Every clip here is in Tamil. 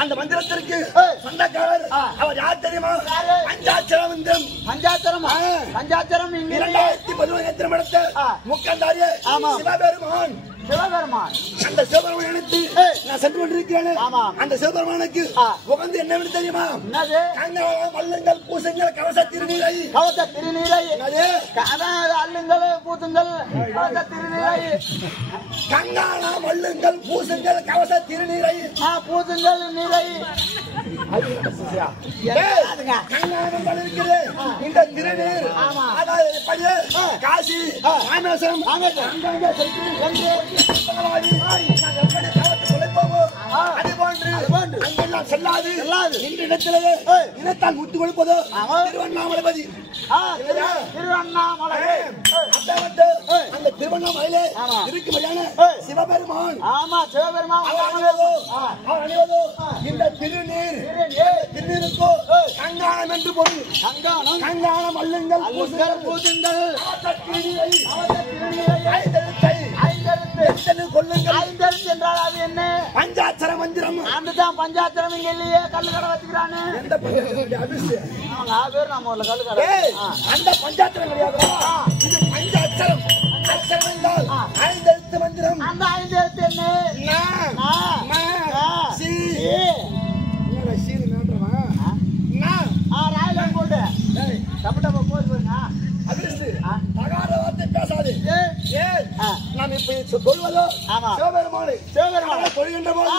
அந்த மந்திரத்திற்கு சொந்தக்காரர் அவர் யார் தெரியுமா? பஞ்சாட்சரம் மந்திரம். பஞ்சாட்சரம் 2011 இடத்த முக்கந்தாரிய சிவபெருமான். அந்த சிவபெருமான் நினைத்து நான் சென்று கொண்டிருக்கிறேன். அந்த சிவபெருமானுக்கு உகந்து என்னன்னு தெரியுமா? கங்காளம் வல்லுங்கள் பூசுங்கள் கவச திருநீரை. அல்லுங்கள் பூசுங்கள் கவச திருநீரை. கங்காளம் வல்லுங்கள் பூசுங்கள் கவச திருநீரை. பூசுங்கள் நீரை. இந்த திருநீர் காசி ராமேஸ்வரம் செல்லாது இனத்தால் முத்து கொடுப்பதோ திருவண்ணாமலைபதி. அந்த திருவண்ணாமலையிலே இருக்கும்படியான சிவபெருமான் இந்த திருநீருக்கோ கங்காணம் என்று பொருள். கங்காணம் அல்லுங்கள் பூசுங்கள் என்றால் அது என்ன? பஞ்சாட்சர மந்திரம். அதுதான் பஞ்சாட்சரம். இங்க இல்லையே கல்லு கடை வச்சுக்கிறானு. எந்த பேர் நம்ம ஊர்ல கல்லு கடை. அந்த பஞ்சாட்சரம் கிடையாது. இது பஞ்சாட்சரம். அட்சரம் என்றால் 5 எழுத்து மந்திரம். அந்த 5 எழுத்து என்ன? ராயலம் போட்டு டப்ப போடுங்க. பேசாது. நாம் இப்ப சொல்வதோ சிவபெருமானை தொழுகின்ற போது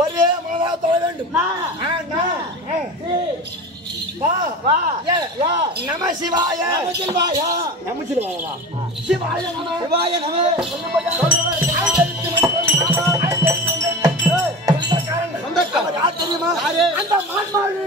ஒரே மனதாக தொழ வேண்டும். வா ஏ. யா நம சிவாய நமச்சிவாயா நம சிவாயவா சிவாய நம சிவாய நம சொந்தக்காரன் யார் தெரியுமா? யாரு? அந்த மான்மாள்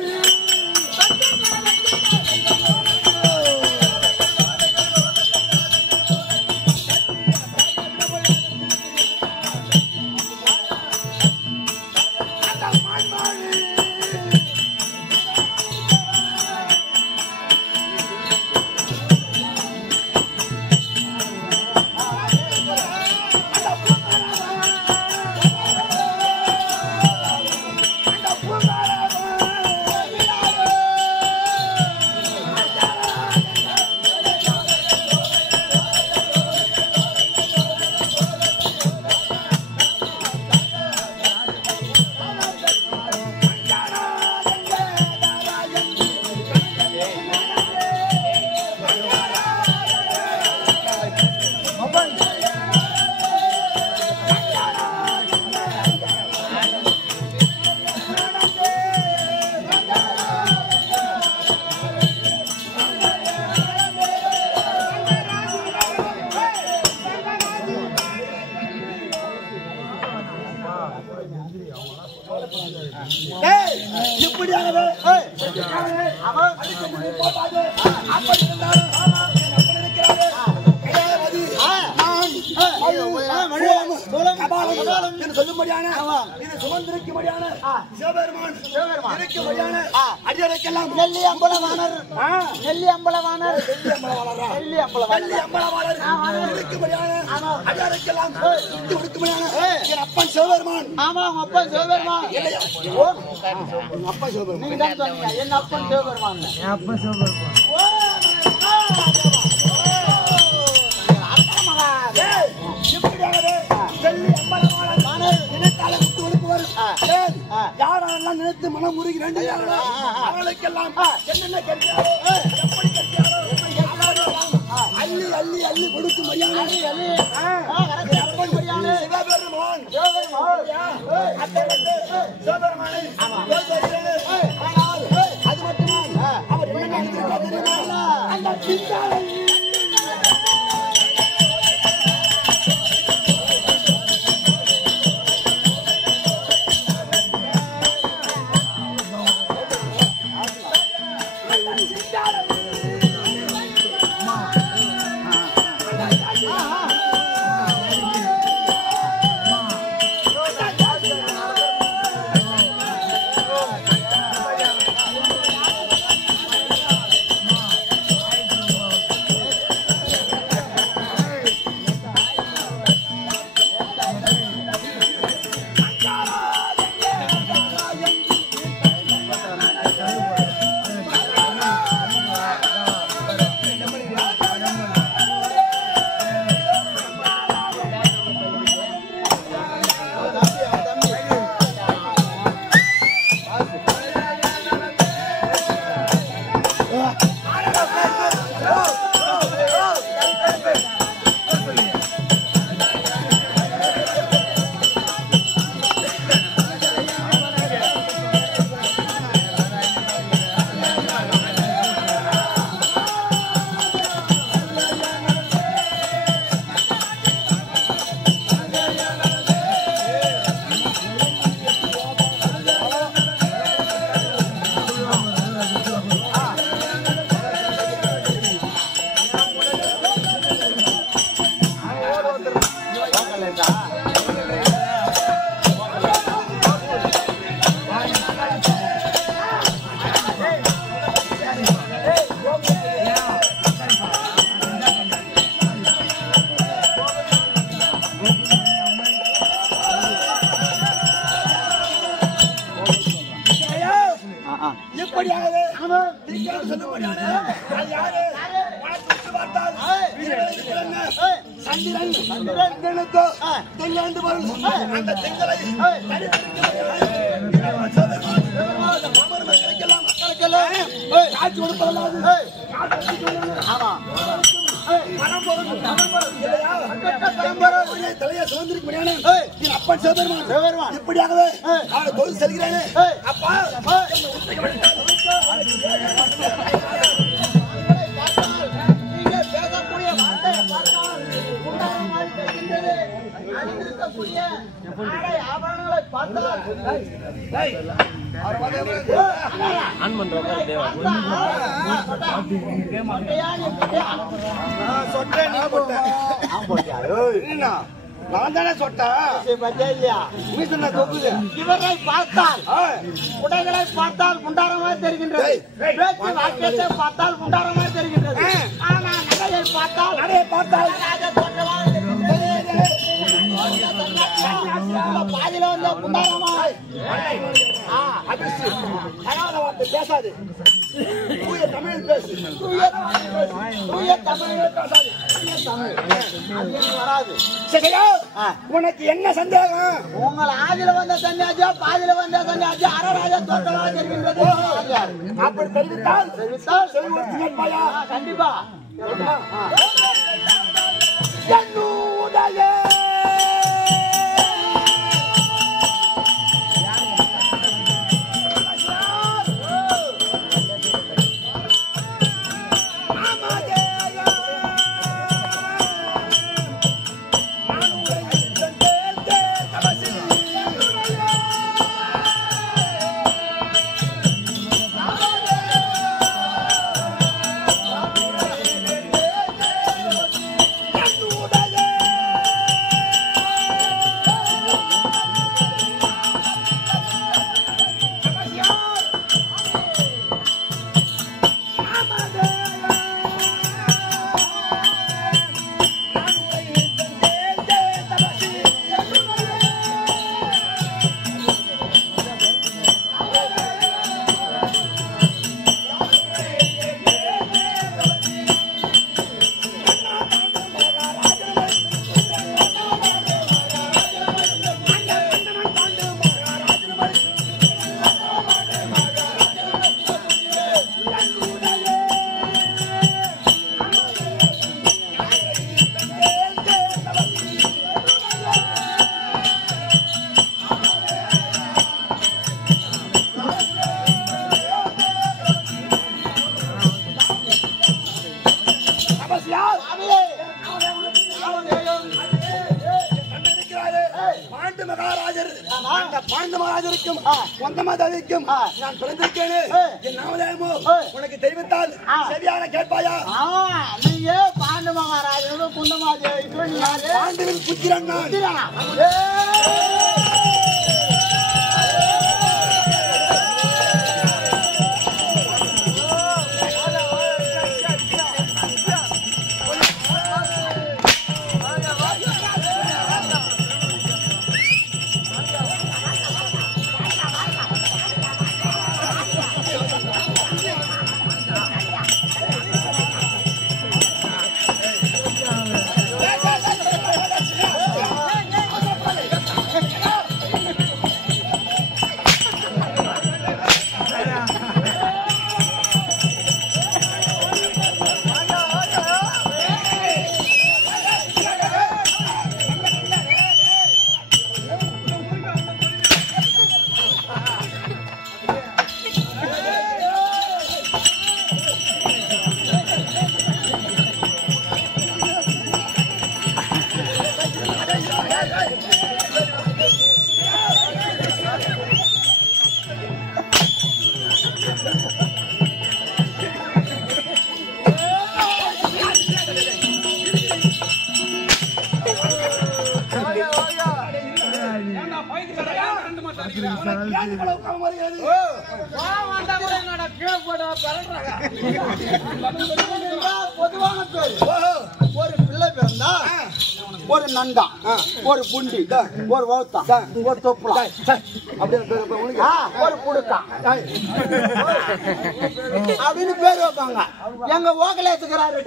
இப்படியாகவே அவன் போட்டாது அப்படி இருந்தாலும் அப்படி இருக்கிறாரு சொல்லும்படியான இது சுமந்திருக்கும்படியான சிவபெருமான் இருக்கும்படியான அடியரைக்கெல்லாம் நெல்லி அம்பலவாணர் நெல்லி அம்பலவாணர் நெல்லி அம்பலவாணர் இருக்கும்படியான அடியரைக்கெல்லாம் கொடுக்கும்படியான என் அப்பன் சிவபெருமான். ஆமா உங்க அப்பன் சிவபெருமான் அப்பா சிவபெருமான் நீங்க தான் சொன்னீங்க என் அப்பன் சிவபெருமான் யாரெல்லாம் நினைத்து மனம் முருகி வேண்டியார்களோ அவர்களுக்கெல்லாம் என்னென்ன கேட்கிறாரோ எப்படி கேட்கிறாரோ அள்ளி அள்ளி அள்ளி கொடுக்கும் மரியாதை சிவபெருமான் சிவபெருமானை அது மட்டும்தான் அவர் என்ன நினைச்சிருக்கார் தெரியுமா? அந்த பிச்சாலை இப்படியாகவே சொல்லும்படியான சந்திரன் தினத்தோ தெங்காண்டு வரும் அந்த தெங்களை காட்சி கொடுப்பதல்லாது தலையை சுதந்திரிக்கும்படியான அப்பன் சிவபெருமான் இப்படியாகவே அவனை தொழில் செல்கிறேன் அப்பா நான் தானே சொட்டேன் இவரை பார்த்தால் உடைகளை பார்த்தால் குண்டாரமாக தெரிகின்றது, பேச்சு வாக்கியத்தை பார்த்தால் குண்டாரமாக தெரிகின்றது. ஆனா நடையை பார்த்தால் பாதியில வந்த குண்டாரமா பேசாது தூய தமிழ் பேசு. தூய தமிழ் பேசாது. வராது. உனக்கு என்ன சந்தேகம்? உங்கள் ஆதியில வந்த சன்னியாசியா பாதியில வந்த சன்னியாசி அரராஜா தோற்றமாக தெரிகின்றது. அப்படி தெரிவித்தால் கேட்பாயா? கண்டிப்பா. என்னுடைய பாண்டமராஜருக்கும் வந்தமதவிக்கும் நான் பிறந்திருக்கேன். என் நாமதேயமோ உனக்கு தெரிவித்தால் சரியான கேட்பாயா? நீங்க பாண்டு மகாராஜனும் குந்தமாதேவிக்கும் பாண்டுவின் புத்திரன் நான். பொதுவான பேர். ஒரு பிள்ளை பிறந்தா ஒரு நண்டா, ஒரு புண்டி, ஒரு வௌத்தா, ஒரு தொப்புளா, ஒரு புடுக்கா அப்படின்னு பேர் வைப்பாங்க. எங்க ஓகலேத்துக்கிறாரு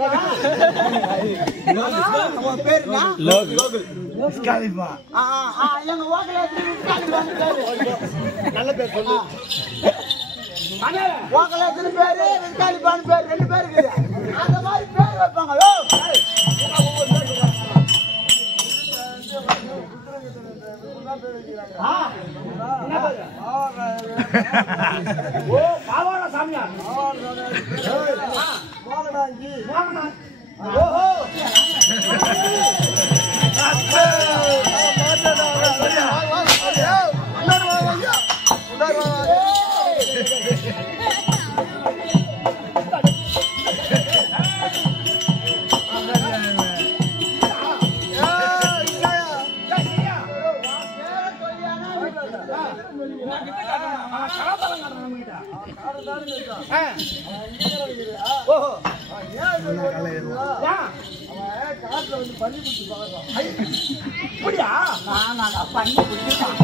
பேரு எங்க நல்ல பேர் சொல்லு. ஓகலேத்துல பேரு ரிஸ்காலிபான் பேர் 2 பேர் இருக்குது. அந்த மாதிரி பேர் வைப்பாங்க. பாவாடா சாமியார். ஓஹோ ஓஹோ காட்டுல வந்து பண்ணி பிடிச்சி பார்க்கலாம். இப்படியா? நாங்க பண்ணி பிடிச்சிருக்கோம்.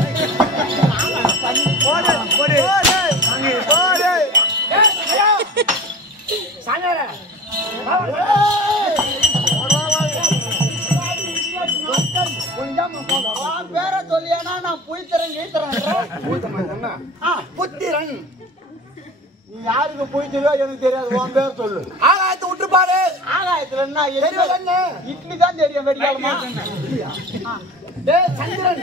பேர சொல்லியானா நான் புய்த்தரன் கீழ்த்தரன் புத்திரன். நீ யாருக்கு புய்த்தியோ எனக்கு தெரியாது. உன் பேர் சொல்லு. ஆகாயத்தை விட்டு பாரு. ஆகாயத்துல என்ன என்ன இட்லி தான் தெரியும். வெடிக்காலமா சந்திரன்.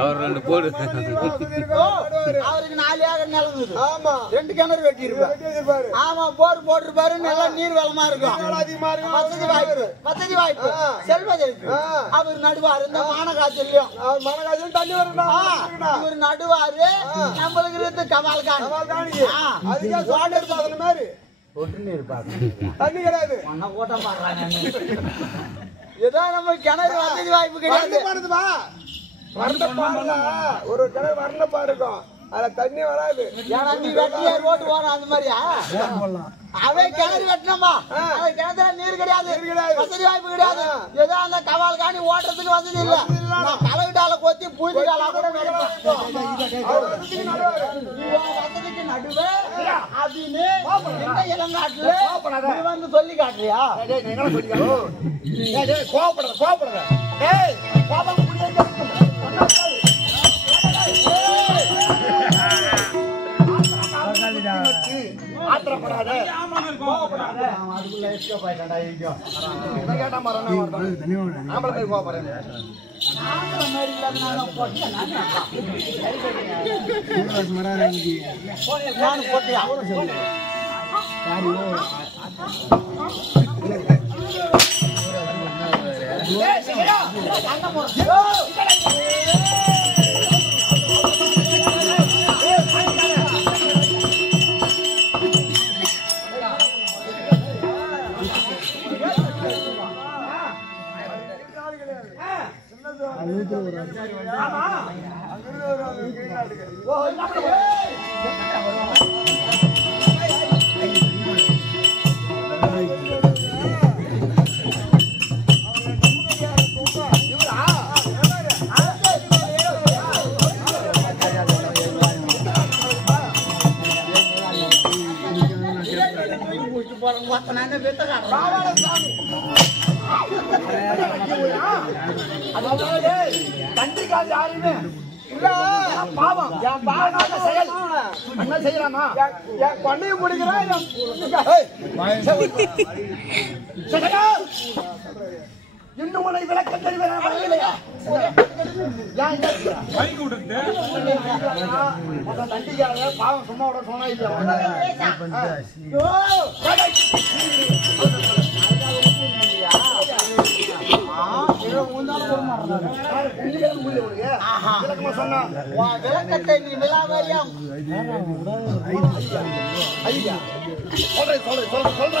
அவர் ரெண்டு போடு அவருக்கு 4 ஏக்கர் நிலம் இருக்குது. ஆமா 2 கிணறு வெட்டி இருப்பாரு. ஆமா போர் போட்டிருப்பாரு. நல்லா நீர் வளமா இருக்கும். அதிகமா இருக்கும். வசதி வாய்ப்பு செல்வ செழிப்பு. அவர் நடுவாரு. இந்த மானகாத்திலையும் மனகாஜன் தண்ணி வரும்டா. இவர் நடுவாரு. நம்மளுக்கு இருந்து கவால் காணி அதுக்கே வாட்டர் பாசன மாதிரி ஒட்டு நீர் பாரு. தண்ணி கிடையாது. மண்ண கூட்டம் பாடுறாங்க. ஏதோ நம்ம கிணறு வசதி வாய்ப்பு கிடையாது. வருதுமா வர்ண பாருல ஒரு கிணறு வர்ண பாருக்கும். அதுல தண்ணி வராது. ஏன்னா நீ வெட்டியா ரோட்டு போறோம் அந்த மாதிரியா? அவன் கிணறு வெட்டினமா அந்த கிணத்துல நீர் கிடையாது. வசதி வாய்ப்பு கிடையாது. ஏதோ அந்த கவால் காணி ஓட்டுறதுக்கு வசதி இல்ல. நான் கலவிட்டால கொத்தி பூஜைக்கால கூட வசதிக்கு நடுவே அப்படின்னு இந்த இளங்காட்டுல நீ வந்து சொல்லி காட்டுறியா? கோபப்படுற கோபப்படுற கோபம் ஆத்திரப்படாத அதுக்குள்ள எஸ்கேப் ஆயிட்டா. கேட்டா மரணம் ஆம்பளை போய் கோபப்படுறேன். மாதிரி இல்லாதனால போட்டியா நானும் போட்டியா கண்டிக்காது யாருமே இல்ல. பாவம் என் பாவனால செயல் என்ன செய்யலாமா? என் கொண்டையை முடிக்கிறேன். இன்னும் உன்னை விளக்க தெரிவில்லையா? தண்டிக்காத பாவம் சும்மா விட சொன்னா இல்லையா? விளக்கத்தை நீ விழாவாரியா சொல்றேன்